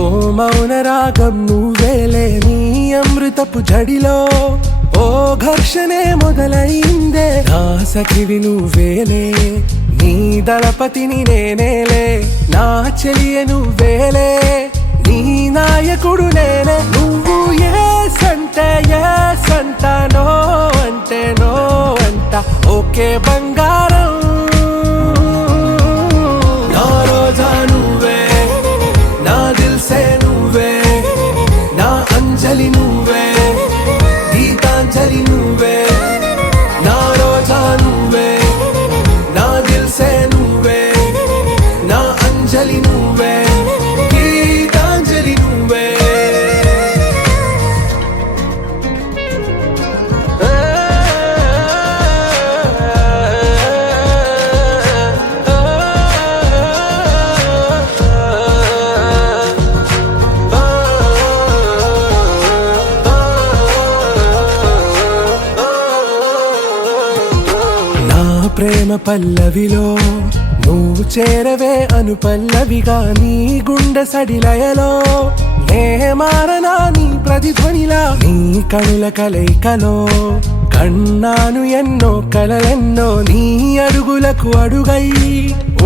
ఓ మౌన రాగం నువ్వేలే, నీ అమృతపు జడిలో ఓ ఘర్షణే మొదలైందే, నా సఖివి నువ్వేలే, నీ దళపతిని నేనేలే, నా చెలియ నువ్వేలే, నీ నాయకుడు నేనే, నువ్వు ఏ సంట నో అంటే నో అంట, ఓకే బంగారం, నా రోజా నువ్వే, నా దిల్సే నువ్వే, నా అంజలి నువ్వే, గీతాంజలి నువ్వే, నా రోజా నువ్వే, నా దిల్సే నువ్వే, నా అంజలి నువ్వే, గీతాంజలి నువ్వే. నా ప్రేమ పల్లవిలో నువ్వు చేరవే అను పల్లవిగా, నీ గుండె సడిలయలో నే మారనా నీ ప్రతిధ్వనిలా, నీ కనుల కలయికలో కన్నాను ఎన్నో కలలెన్నో, నీ అడుగులకు అడుగై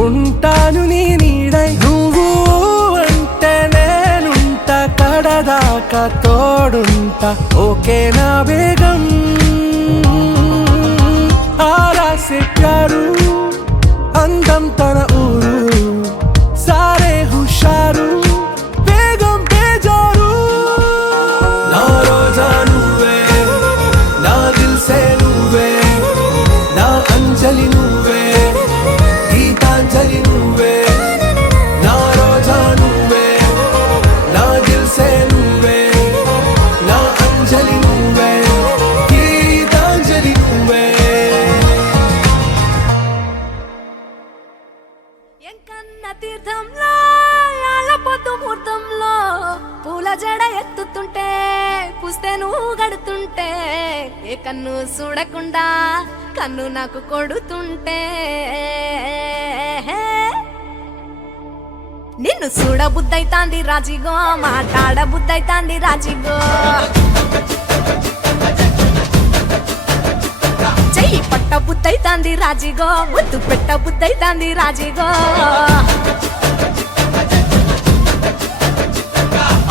ఉంటాను నీ నీడై, నువ్వు అంటే నేనుంట కడదాకా తోడుంటా, ఓకే నా బేగం, ఆరా से प्यारू అందం తన ఊరు, సారే హుషారు బేగం బేజారు, నా రోజా నువ్వే, నా దిల్సే నువ్వే, నా అంజలి నువ్వే, గీతాంజలి నువ్వే, నా రోజా నువ్వే, నా దిల్సే నువ్వే, నా అంజలి నువ్వే, గీతాంజలి నువ్వే. ఎంకన్న తీర్థంలో పొద్దు ముహూర్తంలో పూల జడ ఎత్తుతుంటే పుస్తే నువ్వు గడుతుంటే, ఏ కన్ను చూడకుండా కన్ను నాకు కొడుతుంటే, నిన్ను చూడ బుద్ధైతాంది రాజిగో, మాట్లాడ బుద్ధైతాంది రాజిగో, చెయ్యి పట్ట బుద్ధైతాంది రాజిగో, ముద్దు పెట్ట బుద్ధైతాంది రాజిగో,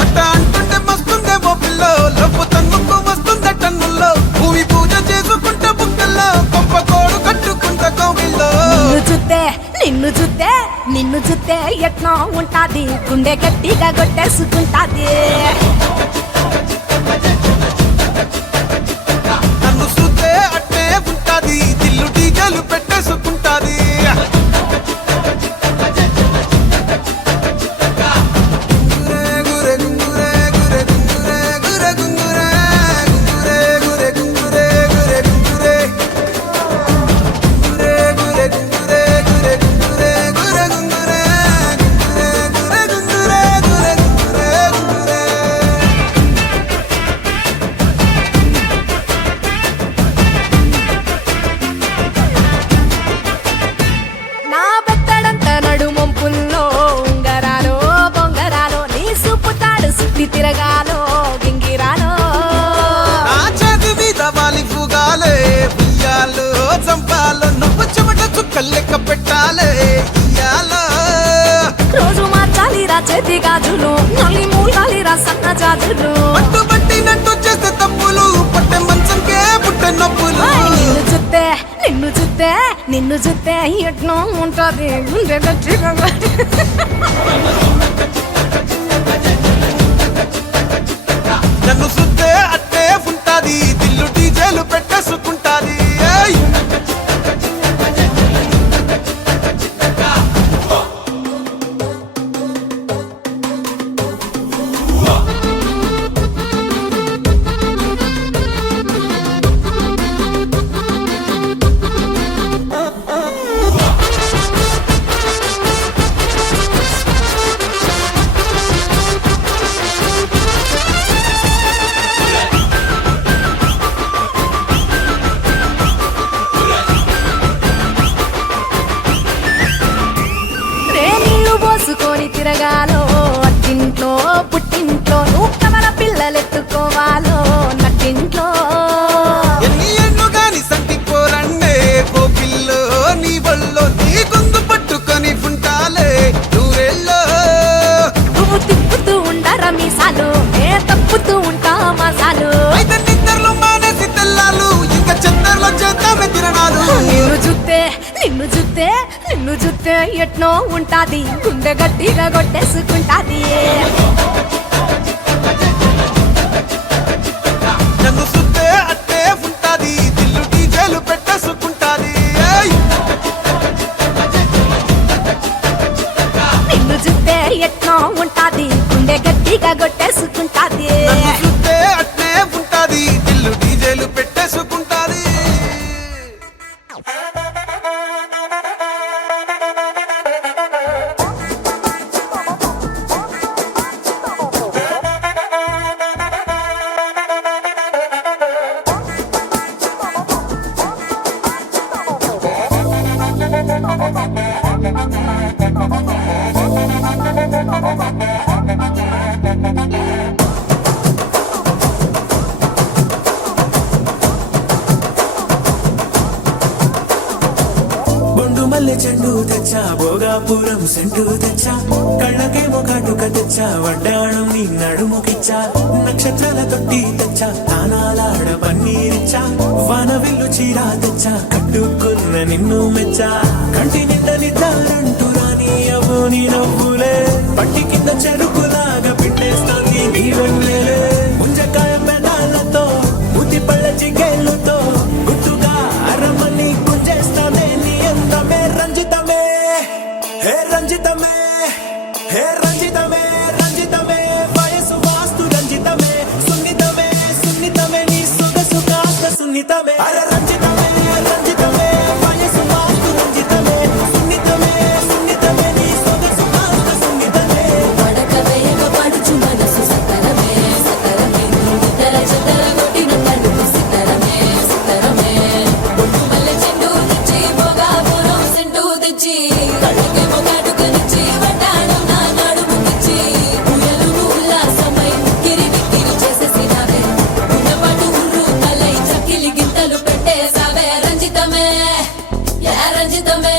అట్ట అంటుంటే మస్తుందే ఓ పిల్లో, లవ్వు తన్నుకు వస్తుందే టన్నుల్లో, భూమి పూజ చేసుకుంటే బుక్కల్లో, గొప్ప కోడు కట్టుకుంటే కోవిల్లో. నిన్ను చూస్తే ఎట్లా ఉంటాది, గుండె గట్టిగా కొట్టేసుకుంటాది, నన్ను చూస్తే అట్టే ఉంటాది, దిల్లు టీగలు పెట్టేసుకుంటాది. నా బెత్తడంత నడుమొంపుల్లో ఉంగరాలో బొంగరాలో, నీ సుప్పుతాడు సుత్తి తిరగాలో గింగిరాలో, నా చేతి మీద వాలి ఫుగాలే ఉయ్యాలో, చంపాలో నువ్వు చెమట చుక్కలు లెక్క పెట్టాలే ఇయ్యాలో, రోజు మార్చాలి రా చేతి గాజులు, నల్లి మూలాలి రా సన్న జాజులు, పట్టుబట్టినట్టు చేస్తే తప్పులు, పట్టే మంచంకే పుట్టే నొప్పులు. నిన్ను చూస్తే ఎట్నో ఉంటది గుండె గట్టిగా నన్ను సుత్తే అట్టే ఉంటాది, దిల్లు డీజేలు పెట్టేసుకుంటాది. ఏయ్! ఎత్తుకొని తిరగాలో అట్టింట్లో పుట్టింట్లో నువ్వు కవల పిల్లలెత్తుకోవాలో నట్టింట్లో ఎన్ని ఎన్ను గాని సంటి పోరండే ఓ పిల్లో నీ వల్లో నీ గొంతు పట్టుకొని ఉంటాలే నూరెల్లో నువ్వు తిప్పుతూ ఉండరా మీసాలు నే తప్పుతూ ఉంటా మసాలు అయితే నిద్రలో మానేసి తెల్లాలు ఇంకా చెత్తర్లో చేద్దామే తిరణాలు నిన్ను చూస్తే ఎట్నో ఉంటాది గుండె గట్టిగా కొట్టేసుకుంటాది నన్ను సుత్తే అట్టే ఉంటాది దిల్లు డీజేలు పెట్టేసుకుంటాది నిన్ను చూస్తే ఎట్నో ఉంటాది గుండె గట్టిగా కొట్టేసుకుంటాది నన్ను సుత్తే అట్టే ఉంటాది దిల్లు డీజేలు పెట్టేసుకుంటాది బొండు మల్లె చెండు తెచ్చా భోగాపురం సెంటు తెచ్చా కళ్ళకేమో కాటుక తెచ్చా వడ్డాణం నీ నడుముకిచ్చా నక్షత్రాల తొట్టి తెచ్చా తానాలాడ పన్నీరిచ్చా వానవిల్లు చీరా తెచ్చా కట్టుకున్న నిన్ను మెచ్చా కంటి నిండా నిద్దారంటూ రాని అవు నీ నవ్వులే పట్టి కింద చెరుకులాగా పిండేస్తోంది నీ వెన్నెలే ముంజకాయ పెదాలతో ముతి పళ్ళ చికెళ్ళుతో గుట్టుగా అరమని గుంజేస్తానే నీ అందమే రంజితమే హే రంజితమే హే రంజితమే రంజితమే వయసు వాస్తు రంజితమే సున్నితమే సున్నితమే నీ సొగసు కాస్త సున్నితమే అరే రంజితమే రంజితమే వయసు వాస్తు రంజితమే సున్నితమే సున్నితమే నీ సొగసు కాస్త సున్నితమే పడుచు మనసు సతరమే సతరమే ఇతర చెతర కొట్టిన తలుపు సితరమే సితరమే బొట్టు మల్లె చెండు తెచ్చి భోగాపురం సెంటు తెచ్చి కళ్ళకేమో కాటుకనిచ్చి వడ్డాణం నా నడుముకిచ్చి ఉయ్యాలుగు ఉల్లాసమై కిరి బిక్కిరి చేసేసినావే ఉన్నపాటు ఉర్రు తలై చక్కిలి గింతలు పెట్టేసావే రంజితమే యా రంజితమే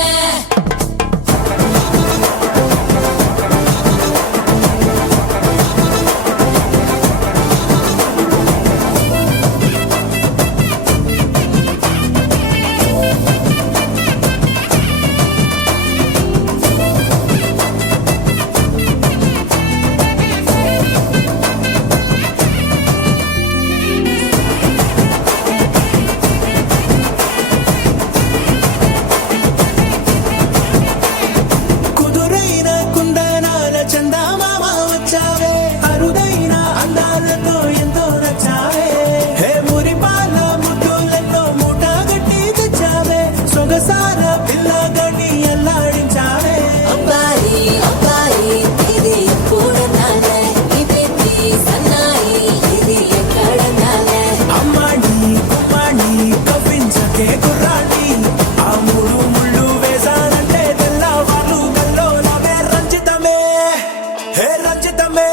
కుదురైన కుందనాల చందమామ వచ్చావే అరుదైన అందాలతో ఎంతో నచ్చావే హే మురిపాల ముద్దులతో మూట గట్టి తెచ్చావే సొగసార పిల్లగని అల్లాడించావే అబ్బాయి అబ్బాయి ఇది ఎప్పుడన్నాలే ఇదేంటి సన్నాయి ఇది ఎక్కడన్నాలే అమ్మాడి కుమ్మాడి కవ్వించకే కుర్రాడి ఆ మూడు ముళ్ళు వేసానంటే తెల్లవారు గల్లో నవే రంజితమే హే రంజితమే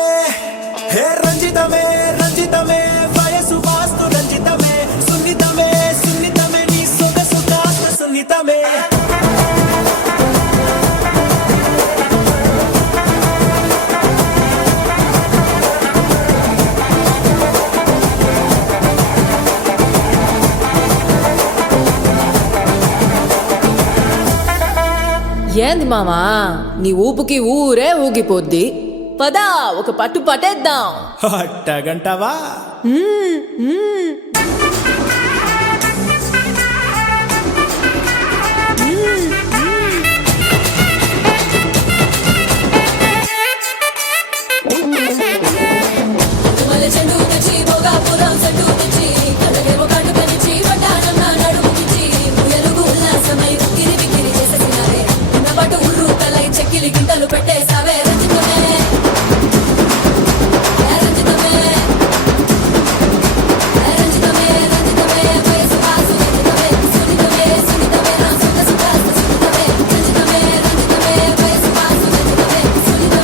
హే రంజితమే రంజితమే వయసు వాస్తు రంజితమే సున్నితమే సున్నితమే నీ సొగసు కాస్త సున్నితమే ఏంది మామా నీ ఊపుకి ఊరే ఊగిపోద్ది పదా ఒక పట్టు పట్టేద్దాం అట్టగంటవా మల్లె చెండు తెచ్చి భోగాపురం సెంటు తెచ్చి కళ్ళకేమో కాటుకనిచ్చి వడ్డాణం నా నడుముకిచ్చి ఉయ్యాలుగు ఉల్లాసమై కిరి బిక్కిరి చేసేసినావే ఉన్నపాటు ఉర్రు తలై చెక్కిలి గింతలు పెట్టేసావే రంజితమే యా రంజితమే యా రంజితమే రంజితమే వయసు వాసు రంజితమే సున్నితమే సున్నితమే నా సొగసు కాస్త సున్నితమే రంజితమే రంజితమే వయసు వాసు రంజితమే సున్నితమే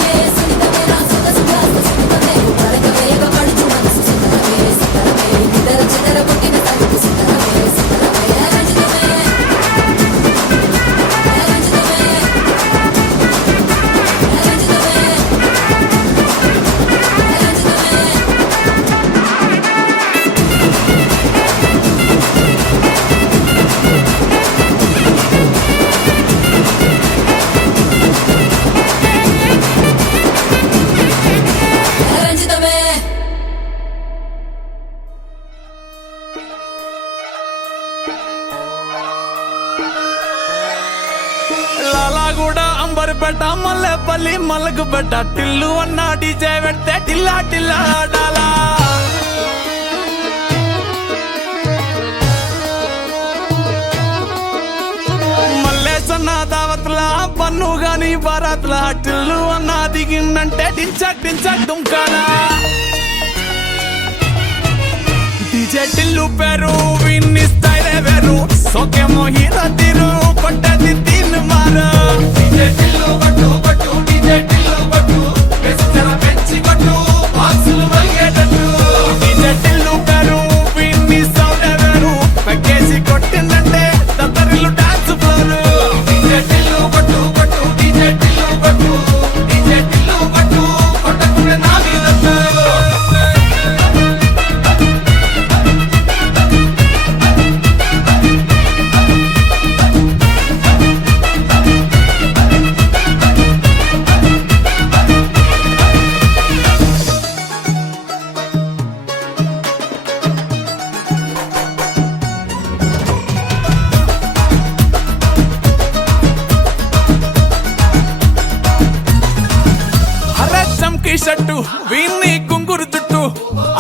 కూడా అంబర్పేట మల్లెపల్లి మలకుపేట టిల్లు అన్న డీజే పెడితే టిల్లా టిల్లా ఆడాలా మల్లేసన్న దావత్ల పన్ను గాని బారాత్ల టిల్లు అన్న దిగిందంటే టించక్ టించక్ దుంకాలా డీజే టిల్లు పేరు విన్ని స్టైల్ వేరు సోకేమో హీరో తీరు కొట్టది తీన్ మారు డీజే టిల్లు కొట్టు కొట్టు డీజే టిల్లు కొట్టు వెచ్చర పెంచి కొట్టు బాక్సులు వలిగేటట్టు డీజే టిల్లు పేరు విన్ని సౌండ్ వేరు పక్కేసి కొట్టిందంటే తత్తరిల్లు డాన్స్ ఫ్లోర్ డీజే టిల్లు కొట్టు కొట్టు డీజే టిల్లు కొట్టు డీజే టిల్లు కొట్టు కొట్టకునే నా మీద షట్టు వీన్ని కుంగురు చుట్టూ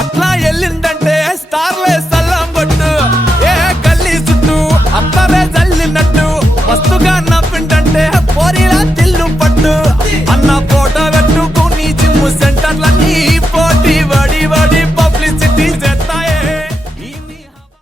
అట్లా వెళ్ళిందంటే స్టార్లే